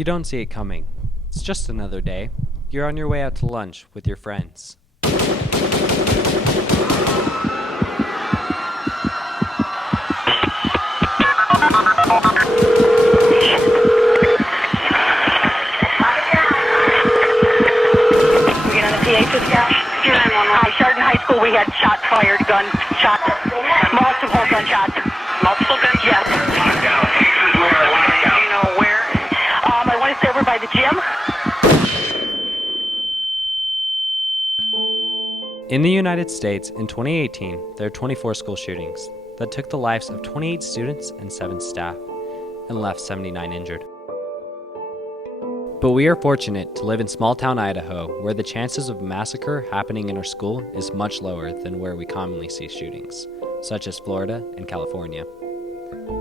You don't see it coming. It's just another day. You're on your way out to lunch with your friends. Hi, Chardon High School, we had shots fired, gunshots, multiple gunshots. Multiple gunshots? Yes. Do you know where? I want to say over by the gym. In the United States, in 2018, there are 24 school shootings that took the lives of 28 students and 7 staff and left 79 injured. But we are fortunate to live in small-town Idaho, where the chances of massacre happening in our school is much lower than where we commonly see shootings, such as Florida and California.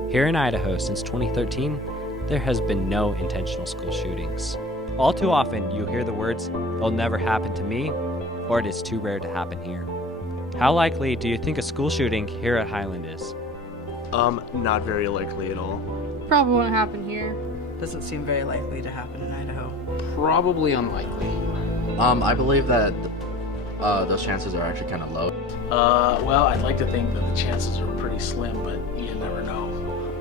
Here in Idaho, since 2013, there has been no intentional school shootings. All too often, you hear the words, "It'll never happen to me," or "It is too rare to happen here." How likely do you think a school shooting here at Highland is? Not very likely at all. Probably won't happen here. Doesn't seem very likely to happen in Idaho. Probably unlikely. I believe that those chances are actually kind of low. Well, I'd like to think that the chances are pretty slim, but you never know.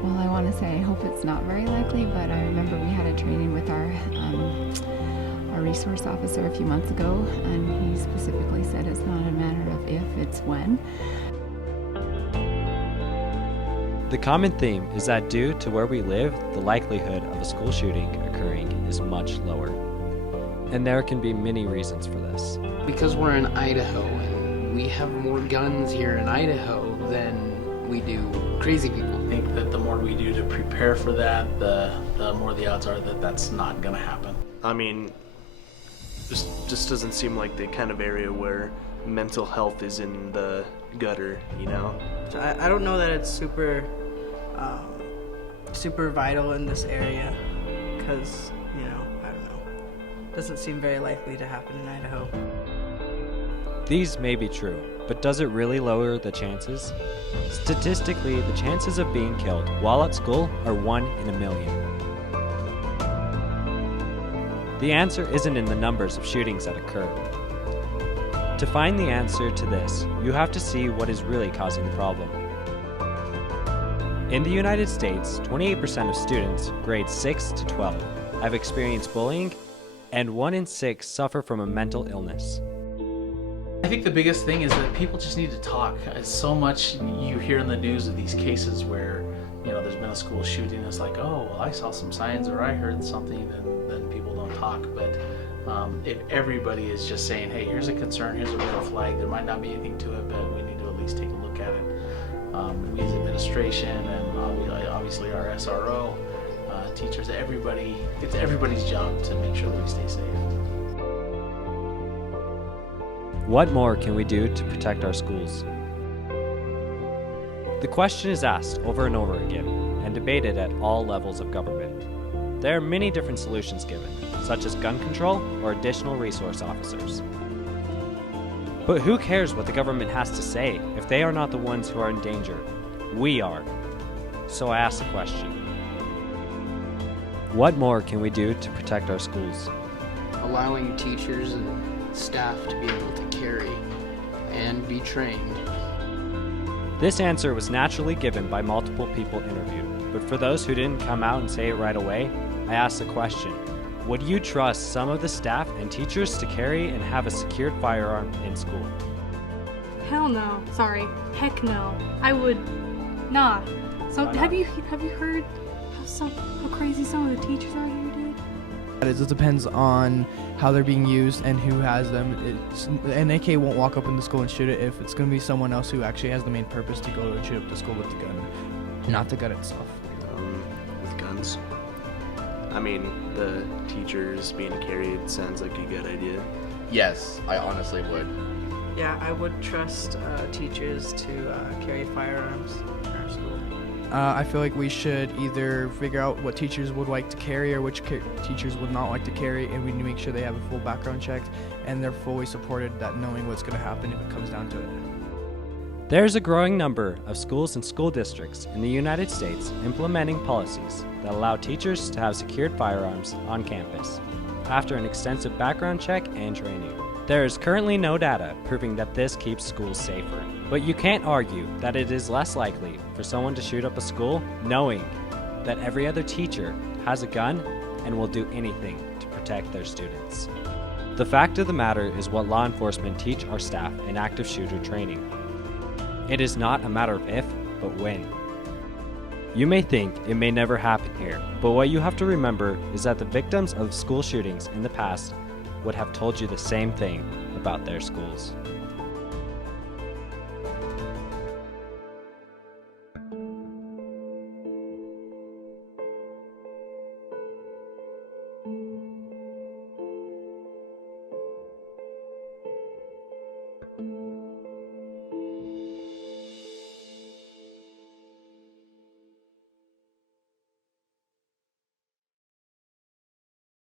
Well, I want to say I hope it's not very likely, but I remember we had a training with our resource officer a few months ago, and he specifically said it's not a matter of if, it's when. The common theme is that due to where we live, the likelihood of a school shooting occurring is much lower. And there can be many reasons for this. Because we're in Idaho, and we have more guns here in Idaho than we do crazy people. I think that the more we do to prepare for that, the more the odds are that that's not going to happen. I mean, just doesn't seem like the kind of area where mental health is in the gutter, you know? I don't know that it's super vital in this area, because, I don't know. Doesn't seem very likely to happen in Idaho. These may be true, but does it really lower the chances? Statistically, the chances of being killed while at school are 1 in a million. The answer isn't in the numbers of shootings that occur. To find the answer to this, you have to see what is really causing the problem. In the United States, 28% of students grades 6 to 12 have experienced bullying, and 1 in 6 suffer from a mental illness. I think the biggest thing is that people just need to talk. So much you hear in the news of these cases where, there's been a school shooting. It's like, oh, well, I saw some signs or I heard something, and then people don't talk. But if everybody is just saying, hey, here's a concern, here's a red flag, there might not be anything to it, but we need to at least take a look at it. We as administration and obviously our SRO, teachers, everybody, it's everybody's job to make sure that we stay safe. What more can we do to protect our schools? The question is asked over and over again and debated at all levels of government. There are many different solutions given, such as gun control or additional resource officers. But who cares what the government has to say if they are not the ones who are in danger? We are. So I ask the question, what more can we do to protect our schools? Allowing teachers and staff to be able to carry and be trained. This answer was naturally given by multiple people interviewed, but for those who didn't come out and say it right away, I asked the question, would you trust some of the staff and teachers to carry and have a secured firearm in school? Hell no. Sorry. Heck no. I would not. So have you heard how crazy some of the teachers are here, dude? It just depends on how they're being used and who has them. An AK won't walk up in the school and shoot it if it's going to be someone else who actually has the main purpose to go and shoot up the school with the gun, not the gun itself. With guns. I mean, the teachers being carried sounds like a good idea. Yes, I honestly would. Yeah, I would trust teachers to carry firearms in our school. I feel like we should either figure out what teachers would like to carry or which teachers would not like to carry, and we need to make sure they have a full background check and they're fully supported, that knowing what's going to happen if it comes down to it. There's a growing number of schools and school districts in the United States implementing policies that allow teachers to have secured firearms on campus after an extensive background check and training. There is currently no data proving that this keeps schools safer, but you can't argue that it is less likely for someone to shoot up a school knowing that every other teacher has a gun and will do anything to protect their students. The fact of the matter is what law enforcement teach our staff in active shooter training. It is not a matter of if, but when. You may think it may never happen here, but what you have to remember is that the victims of school shootings in the past would have told you the same thing about their schools.